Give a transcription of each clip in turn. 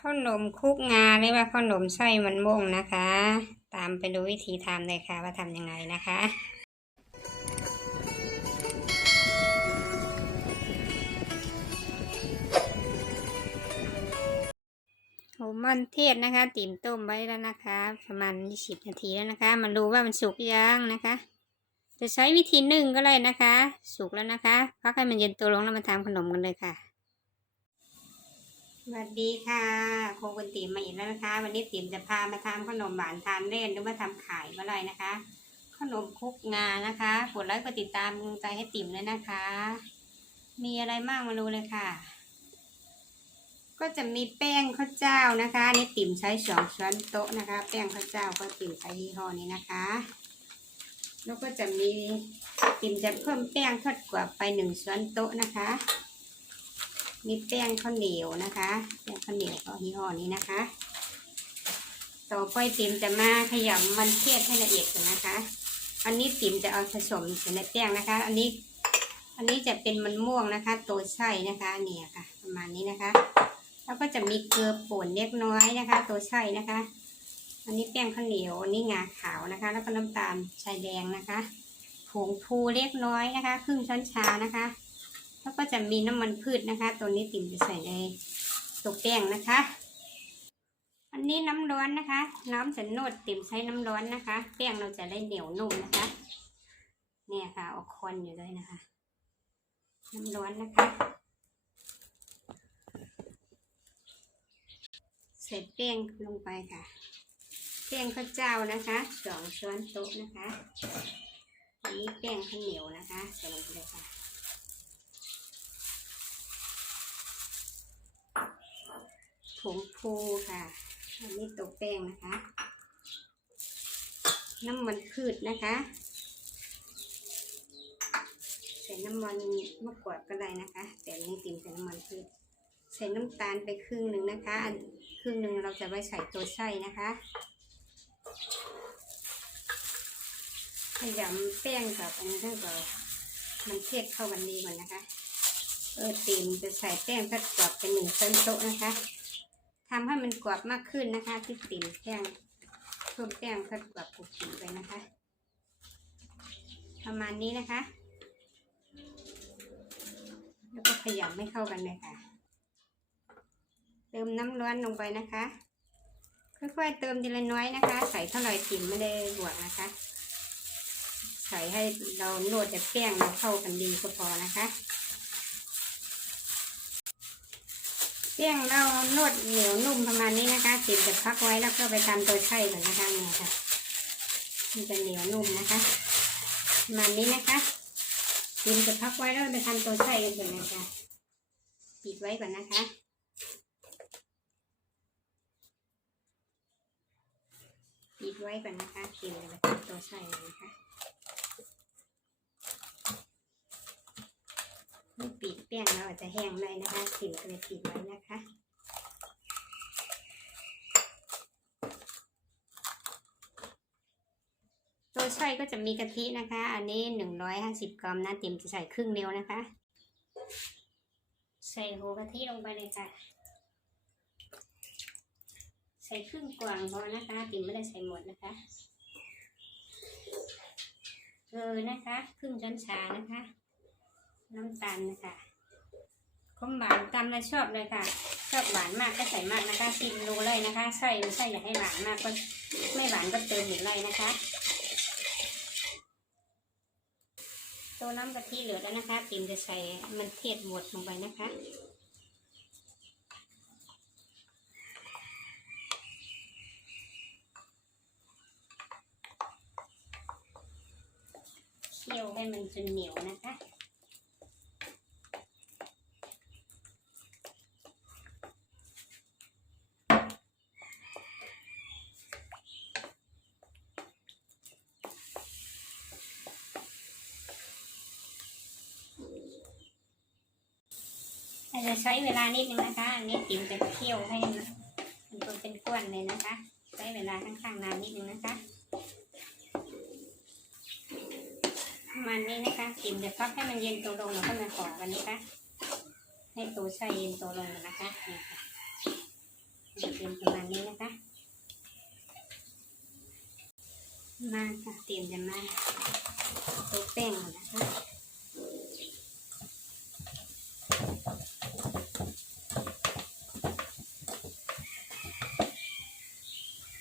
ข้าวหนมคุกงาหรือว่าข้าวหนมไส้มันม่วงนะคะ ตามไปดูวิธีทำเลยค่ะ ว่าทำยังไงนะคะโหมันเทศนะคะติ่มต้มไว้แล้วนะคะ ประมาณ20นาทีแล้วนะคะ มาดูว่ามันสุกยังนะคะ จะใช้วิธีนึ่งก็ได้นะคะ สุกแล้วนะคะพักให้มันเย็นตัวลงแล้วมาทำขนมกันเลยค่ะ สวัสดีค่ะโคกุนติมมาอีกแล้วนะคะ วันนี้ติมจะพามาทำขนมหวานทานเล่นหรือว่าทำขายก็ได้นะคะ ขนมคุกงานะคะกดไลค์กดติดตามกำลังใจให้ติมเลยนะคะ มีอะไรบ้างมาดูเลยค่ะ ก็จะมีแป้งข้าวเจ้านะคะนี่ติมใช้สองช้อนโต๊ะนะคะ แป้งข้าวเจ้าก็ติมใช้ยี่ห้อนี้นะคะ แล้วก็จะมีติมจะเพิ่มแป้งทอดกรอบไปหนึ่งช้อนโต๊ะนะคะ มีแป้งข้าวเหนียวนะคะแป้งข้าวเหนียวก็ยี่ห้อนี้นะคะ ต่อไปติ่มจะมาขยำมันเทศให้ละเอียดก่อนนะคะ อันนี้ติ่มจะเอาผสมใส่ในแป้งนะคะ อันนี้ อันนี้จะเป็นมันม่วงนะคะตัวไส้นะคะเนี่ยค่ะ ประมาณนี้นะคะ แล้วก็จะมีเกลือป่นเล็กน้อยนะคะ ตัวไส้นะคะ อันนี้แป้งข้าวเหนียวอันนี้งาขาวนะคะ แล้วก็น้ำตาลชายแดงนะคะผงฟูเล็กน้อยนะคะ ครึ่งช้อนชานะคะ แล้วก็จะมีน้ำมันพืชนะคะ ตัวนี้ติ่มจะใส่ในตัวแป้งนะคะ อันนี้น้ำร้อนนะคะ น้ำสันนดติ่มใช้น้ำร้อนนะคะ แป้งเราจะได้เหนียวนุ่มนะคะ เนี่ยค่ะออกควันอยู่เลยนะคะ น้ำร้อนนะคะ ใส่แป้งลงไปค่ะแป้งข้าวเจ้านะคะสองช้อนโต๊ะนะคะอันนี้แป้งข้าวเหนียวนะคะใส่ลงไปเลยค่ะ ผงฟูค่ะ อันนี้ตัวแป้งนะคะ น้ำมันพืชนะคะ ใส่น้ำมันมะกรูดก็ได้นะคะ แต่นี้ติ่มใส่น้ำมันพืช ใส่น้ำตาลไปครึ่งหนึ่งนะคะ อันครึ่งหนึ่งเราจะไว้ใส่ตัวไส้นะคะขยำแป้งกับอันนี้เท่ากับมันเทศเข้ากันดีก่อนนะคะ เออติมจะใส่แป้งทอดกรอบเป็นหนึ่งช้อนโต๊ะนะคะ ทำให้มันกรอบมากขึ้นนะคะที่ติ่มแป้งเพิ่มแป้งทอกรอบปุกปิไปนะคะ ประมาณนี้นะคะ แล้วก็ขยำให้เข้ากันเลยค่ะ เติมน้ำร้อนลงไปนะคะ ค่อยๆเติมทีละน้อยนะคะ ใส่เท่าไหร่ติ่มไม่ได้บวกนะคะ ใส่ให้เราโนดแต่แป้งเราเข้ากันดีก็พอนะคะ แป้งเรานวดเหนียวนุ่มประมาณนี้นะคะติ่มจะพักไว้แล้วก็ไปทำตัวไส้ก่อนนะคะเนี่ยค่ะมันจะเหนียวนุ่มนะคะประมาณนี้นะคะติ่มจะพักไว้แล้วไปทำตัวไส้กันก่อนนะคะปิดไว้ก่อนนะคะปิดไว้ก่อนนะคะเกี่ยวกับตัวไส้นะคะไม่ปิดแป้ งเราอาจจะแห้งเลยนะคะสิวก็เลยปิดไว้นะคะ ตัวไส้ก็จะมีกะทินะคะ อันนี้หนึ่งร้อยห้าสิบกรัมนะติ่มจะใส่ครึ่งเดียวนะคะ ใส่หัวกะทิลงไปเลยค่ะใส่ครึ่งกวางพอนะคะติ่มไม่ได้ใส่หมดนะคะเออนะคะ ครึ่งช้อนชานะคะ น้ำตาลนะคะ ข้มหวานตามเราชอบเลยค่ะ ชอบหวานมากก็ใส่มากนะคะชิมดูเลยนะคะใส่ใส่อย่าให้หวานมากก็ไม่หวานก็เติมอีกเลยนะคะตัวน้ำกะทิเหลือแล้วนะคะติ่มจะใส่มันเทศบดลงไปนะคะเคี่ยวให้มันจนเหนียวนะคะ จะใช้เวลานิดนึงนะคะ อันนี้ติ๋มจะเคี่ยวให้มันเป็นก้วนเลยนะคะ ใช้เวลาค่อนข้างนานนิดนึงนะคะประมาณนี้นะคะติ่มจะพักให้มันเย็นตัวลงแล้วก็มาขอกันนะคะ ให้ตัวไส้เย็นตัวลงนะคะนี่ค่ะเป็นประมาณนี้นะคะ มาค่ะเตรียมจะมาตัวแป้งนะคะ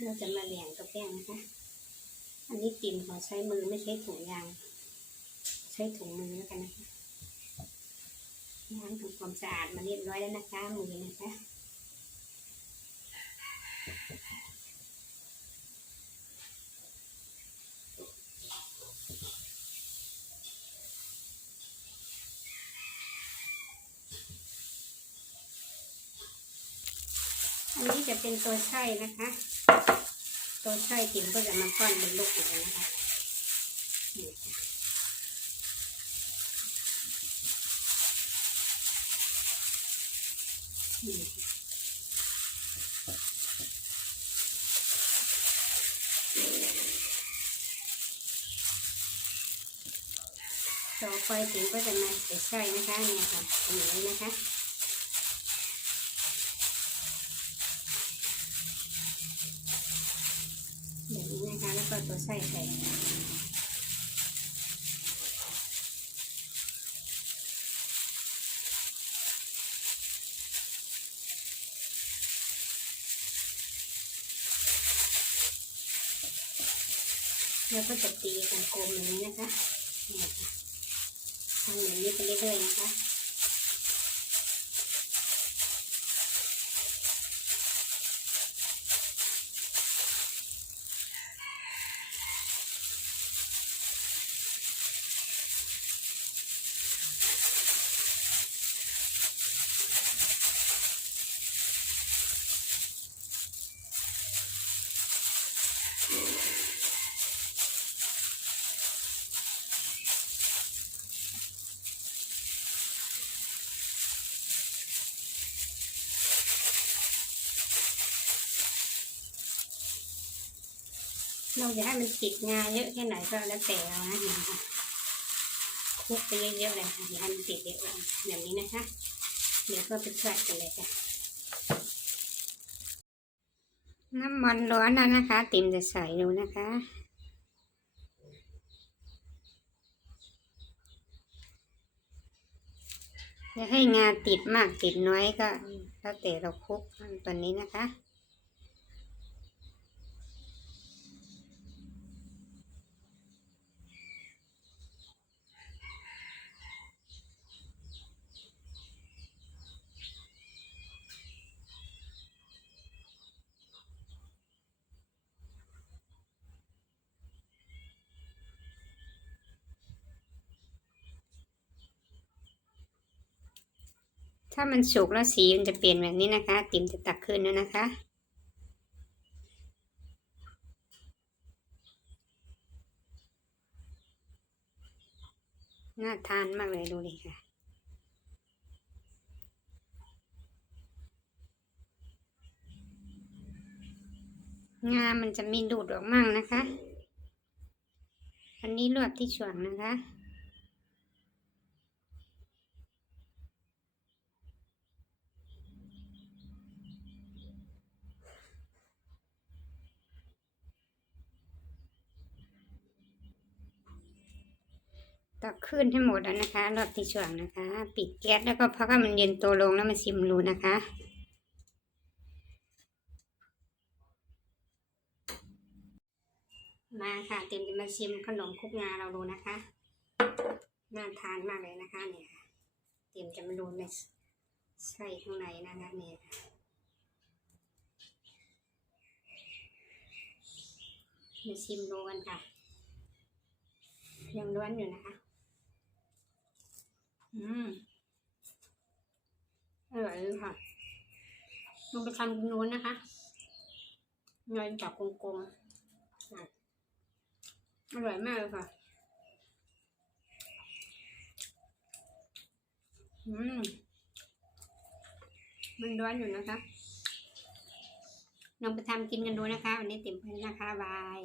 เราจะมาแบ่งตัวแป้งนะคะ อันนี้ติ่มขอใช้มือไม่ใช้ถุงยาง ใช้ถุงมือแล้วกันนะคะล้างทำความสะอาดมาเรียบร้อยแล้วนะคะมือนะคะอันนี้จะเป็นตัวไส้นะคะ ตัวไส้ติ่มก็จะมาก้อนเป็นลูกอยู่แล้วนะคะนี่ค่ะคะต่อไปติ่มก็จะมาใส่ไส้นะคะเนี่ยค่ะอย่างนี้นะคะ ก็ตัวไส้ใส่แล้วก็จะตีกลมๆอย่างนี้นะคะทำอย่างนี้ไปเรื่อยๆนะคะ เราจะให้มันติดงาเยอะแค่ไหนก็แล้วแต่เรานะเนี่ยค่ะคลุกไปเยอะๆเลยค่ะอย่าให้มันติดเยอะเลยแบบนี้นะคะ เดี๋ยวก็ไปใส่กันเลยค่ะน้ำมันร้อนแล้วนะคะ ติมจะใส่ดูนะคะจะให้งาติดมากติดน้อยก็แล้วแต่เราคลุกตัวนี้นะคะ ถ้ามันสุกแล้วสีมันจะเปลี่ยนแบบนี้นะคะ ติ่มจะตักขึ้นแล้วนะคะ น่าทานมากเลยดูดิค่ะงามันจะมีดูดออกมั่งนะคะ อันนี้รวบที่ช่วงนะคะ กขึ้นให้หมดแล้วนะคะ รอบที่ช่วงนะคะ ปิดแก๊สแล้วก็พักให้มันเย็นตัวลงแล้วมาชิมดูนะคะมาค่ะเตรียมจะมาชิมขนมคุกงาเราดูนะคะน่าทานมากเลยนะคะเนี่ยเตรียมจะมาดูในไส้ข้างในนะคะเนี่ยมาชิมดูกันค่ะยังร้อนอยู่นะคะ อืมอร่อยเลยค่ะลองไปทำกินนู้นนะคะเงินจากกลมๆอร่อยมากเลยค่ะ อืม มันร้อนอยู่นะคะลองไปทำกินกันดูนะคะ วันนี้ติ่มไปนะคะ บาย